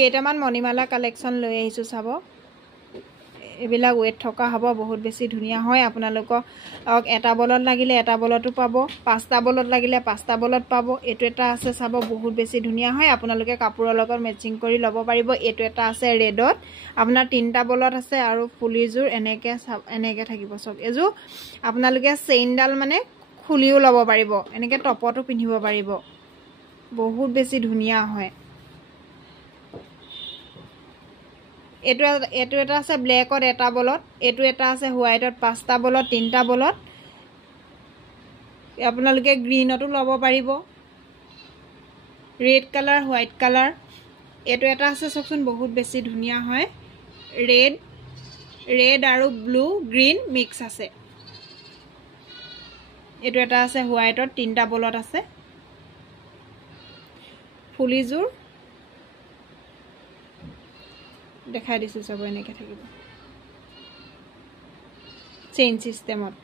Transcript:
কেইটামান মণিমালা কালেকশ্যন লৈ আহিছোঁ চাব এইবিলাক ৱেট থকা হ'ব বহুত বেছি ধুনীয়া হয় আপোনালোকক এটা বলত লাগিলে এটা বলতো পাব পাঁচটা বলত লাগিলে পাঁচটা বলত পাব এইটো এটা আছে চাব বহুত বেছি ধুনীয়া হয় আপোনালোকে কাপোৰৰ লগত মেচিং কৰি ল'ব পাৰিব এইটো এটা আছে ৰেডত আপোনাৰ তিনটা বলত আছে আৰু ফুলিযোৰ এনেকে থাকিব চব এযোৰ আপোনালোকে চেইনডাল মানে খুলিও ল'ব পাৰিব এনেকে টপতো পিন্ধিব পাৰিব বহুত বেছি ধুনীয়া হয় এইটো এটা আছে ব্লেকত এটা বলত এইটো এটা আছে হোৱাইটত পাঁচটা বলত তিনটা বলত আপোনালোকে গ্ৰীনতো ল'ব পাৰিব ৰেড কালাৰ হোৱাইট কালাৰ এইটো এটা আছে চকচোন বহুত বেছি ধুনীয়া হয় ৰেড আৰু ব্লু গ্ৰীন মিক্স আছে এইটো এটা আছে হোৱাইটত তিনটা বলত আছে ফুলিযোৰ দেখাই দিছো সব এনেকে থাকিব চেইন সিস্টেমত